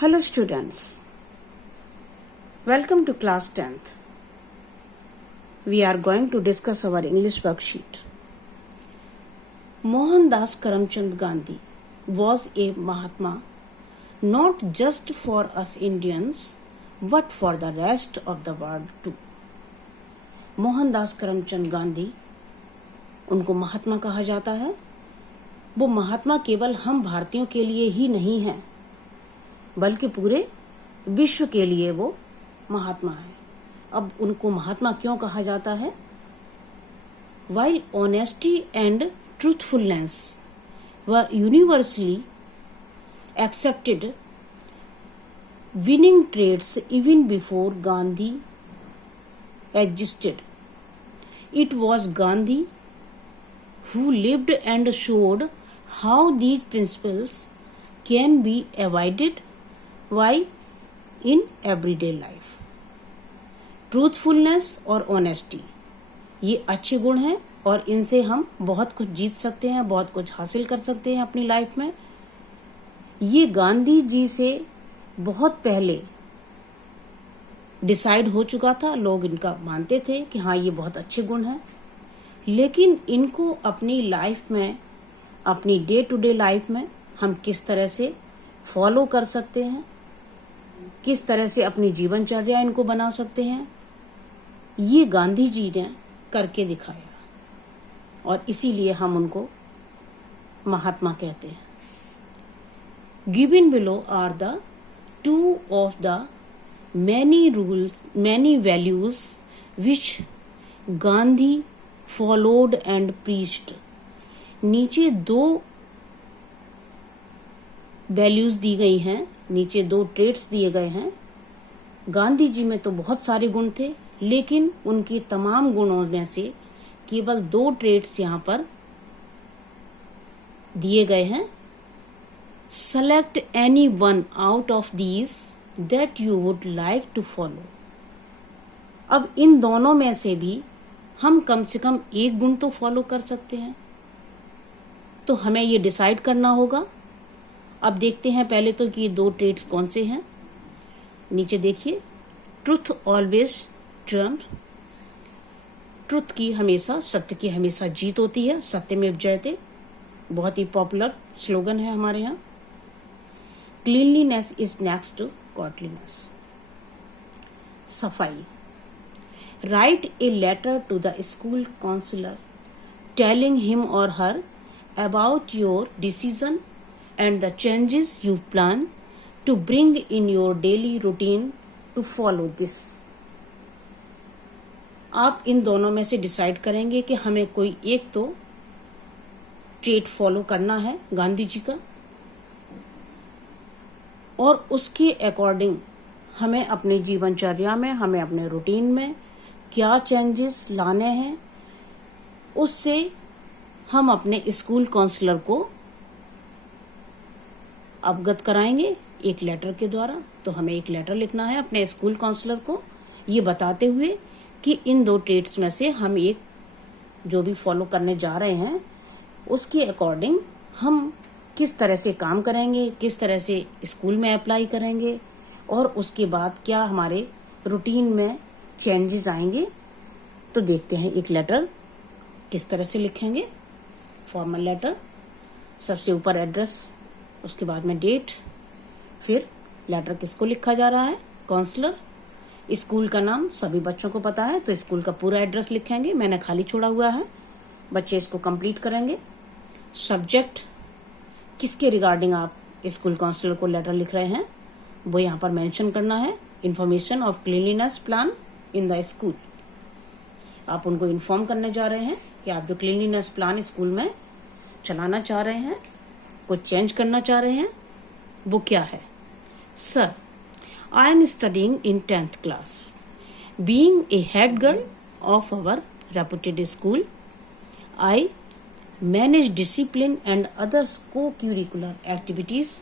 Hello students, welcome to class 10th. We are going to discuss our English worksheet. Mohandas Karamchand Gandhi was a Mahatma not just for us Indians but for the rest of the world too. Mohandas Karamchand Gandhi, उनको महात्मा कहा जाता है। वो महात्मा केवल हम भारतीयों के लिए ही नहीं हैं बल्कि पूरे विश्व के लिए वो महात्मा है। अब उनको महात्मा क्यों कहा जाता है? While honesty and truthfulness were universally accepted winning traits even before Gandhi existed, it was Gandhi who lived and showed how these principles can be avoided Why in everyday life. Truthfulness और honesty ये अच्छे गुण हैं और इनसे हम बहुत कुछ जीत सकते हैं, बहुत कुछ हासिल कर सकते हैं अपनी लाइफ में। ये गांधी जी से बहुत पहले डिसाइड हो चुका था, लोग इनका मानते थे कि हाँ ये बहुत अच्छे गुण हैं, लेकिन इनको अपनी लाइफ में, अपनी डे टू डे लाइफ में हम किस तरह से फॉलो कर सकते हैं, किस तरह से अपनी जीवनचर्या इनको बना सकते हैं, ये गांधी जी ने करके दिखाया और इसीलिए हम उनको महात्मा कहते हैं। Given below are the two of the many rules, many values which Gandhi followed and preached. नीचे दो वैल्यूज दी गई हैं, नीचे दो ट्रेट्स दिए गए हैं। गांधी जी में तो बहुत सारे गुण थे, लेकिन उनकी तमाम गुणों में से केवल दो ट्रेट्स यहाँ पर दिए गए हैं। Select any one out of these that you would like to follow. अब इन दोनों में से भी हम कम से कम एक गुण तो फॉलो कर सकते हैं, तो हमें ये डिसाइड करना होगा। अब देखते हैं पहले तो कि ये दो ट्रेट्स कौन से हैं। नीचे देखिए, ट्रुथ ऑलवेज ट्रम्प। ट्रुथ की हमेशा, सत्य की हमेशा जीत होती है, सत्यमेव जयते, बहुत ही पॉपुलर स्लोगन है हमारे यहाँ। Cleanliness is next to godliness. सफाई। Write a letter to the school counsellor telling him or her about your decision and the changes you plan to bring in your daily routine to follow this. आप इन दोनों में से decide करेंगे कि हमें कोई एक तो ट्रेट फॉलो करना है गांधी जी का, और उसके अकॉर्डिंग हमें अपने जीवनचर्या में, हमें अपने रूटीन में क्या चेंजेस लाने हैं, उससे हम अपने स्कूल काउंसलर को अवगत कराएंगे एक लेटर के द्वारा। तो हमें एक लेटर लिखना है अपने स्कूल काउंसलर को, ये बताते हुए कि इन दो ट्रेट्स में से हम एक जो भी फॉलो करने जा रहे हैं उसके अकॉर्डिंग हम किस तरह से काम करेंगे, किस तरह से स्कूल में अप्लाई करेंगे और उसके बाद क्या हमारे रूटीन में चेंजेस आएंगे। तो देखते हैं एक लेटर किस तरह से लिखेंगे। फॉर्मल लेटर, सबसे ऊपर एड्रेस, उसके बाद में डेट, फिर लेटर किसको लिखा जा रहा है, काउंसलर। स्कूल का नाम सभी बच्चों को पता है तो स्कूल का पूरा एड्रेस लिखेंगे, मैंने खाली छोड़ा हुआ है, बच्चे इसको कंप्लीट करेंगे। सब्जेक्ट, किसके रिगार्डिंग आप स्कूल काउंसलर को लेटर लिख रहे हैं वो यहाँ पर मेंशन करना है। Information of cleanliness plan in the school. आप उनको इन्फॉर्म करने जा रहे हैं कि आप जो क्लीनलीनेस प्लान स्कूल में चलाना चाह रहे हैं, कुछ चेंज करना चाह रहे हैं, वो क्या है। Sir, I am studying in 10th class. Being a head girl of our reputed school, I manage discipline and others co-curricular activities.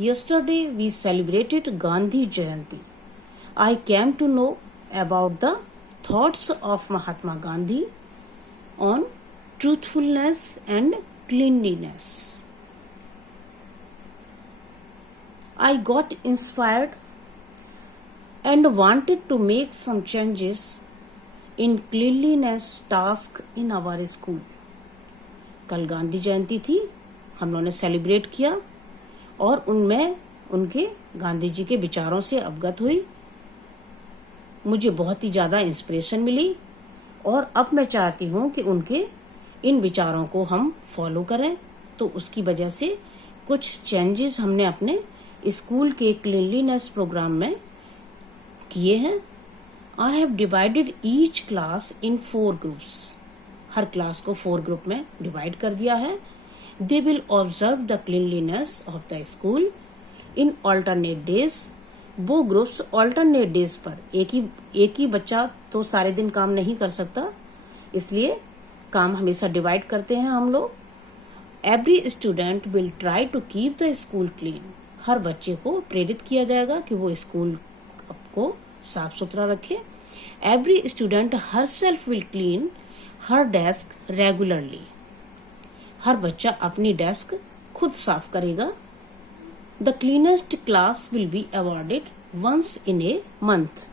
Yesterday we celebrated Gandhi Jayanti. I came to know about the thoughts of Mahatma Gandhi on truthfulness and cleanliness. I got inspired and wanted to make some changes in cleanliness task in our school. कल गांधी जयंती थी, हम लोगों ने celebrate किया और उनमें उनके गांधी जी के विचारों से अवगत हुई। मुझे बहुत ही ज़्यादा इंस्पिरेशन मिली और अब मैं चाहती हूँ कि उनके इन विचारों को हम फॉलो करें। तो उसकी वजह से कुछ चेंजेस हमने अपने स्कूल के क्लीनलीनेस प्रोग्राम में किए हैं। I have divided each class in 4 groups. Her class को 4 ग्रुप में डिवाइड कर दिया है। They will observe the cleanliness of the school in alternate days. वो ग्रुप्स ऑल्टरनेट डेज पर, एक ही बच्चा तो सारे दिन काम नहीं कर सकता, इसलिए काम हमेशा डिवाइड करते हैं हम लोग। Every student will try to keep the school clean. हर बच्चे को प्रेरित किया जाएगा कि वो स्कूल को साफ सुथरा रखे। Every student herself will clean her desk regularly. हर बच्चा अपनी डेस्क खुद साफ करेगा। The cleanest class will be awarded once in a month.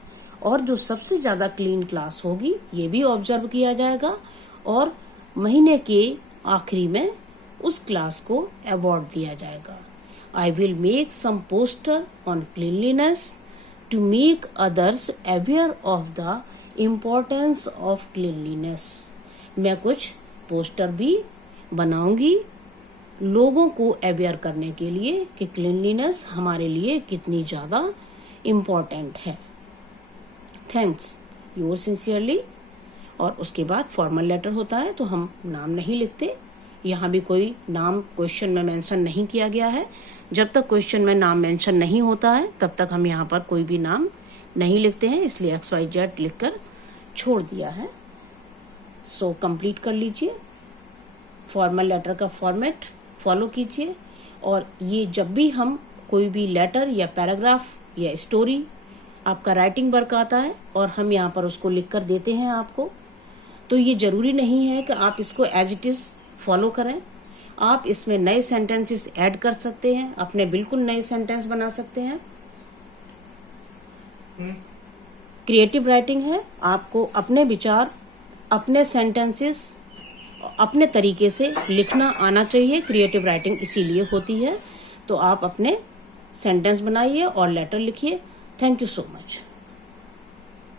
और जो सबसे ज़्यादा क्लीन क्लास होगी ये भी ऑब्जर्व किया जाएगा और महीने के आखिरी में उस क्लास को अवार्ड दिया जाएगा। I will make some poster on cleanliness to make others aware of the importance of cleanliness. मैं कुछ पोस्टर भी बनाऊंगी लोगों को अवेयर करने के लिए कि क्लीनलीनेस हमारे लिए कितनी ज़्यादा इम्पोर्टेंट है। Thanks, your sincerely. और उसके बाद फॉर्मल लेटर होता है तो हम नाम नहीं लिखते। यहाँ भी कोई नाम क्वेश्चन में मेंशन नहीं किया गया है। जब तक क्वेश्चन में नाम मेंशन नहीं होता है तब तक हम यहाँ पर कोई भी नाम नहीं लिखते हैं, इसलिए XYZ लिखकर छोड़ दिया है। सो कंप्लीट कर लीजिए। फॉर्मल लेटर का फॉर्मेट फॉलो कीजिए और ये जब भी हम कोई भी लेटर या पैराग्राफ या स्टोरी आपका राइटिंग वर्क आता है और हम यहाँ पर उसको लिख कर देते हैं आपको, तो ये ज़रूरी नहीं है कि आप इसको एज इट इज़ फॉलो करें। आप इसमें नए सेंटेंसेस ऐड कर सकते हैं, अपने बिल्कुल नए सेंटेंस बना सकते हैं। क्रिएटिव राइटिंग है, आपको अपने विचार, अपने सेंटेंसेस अपने तरीके से लिखना आना चाहिए। क्रिएटिव राइटिंग इसीलिए होती है। तो आप अपने सेंटेंस बनाइए और लेटर लिखिए। Thank you so much.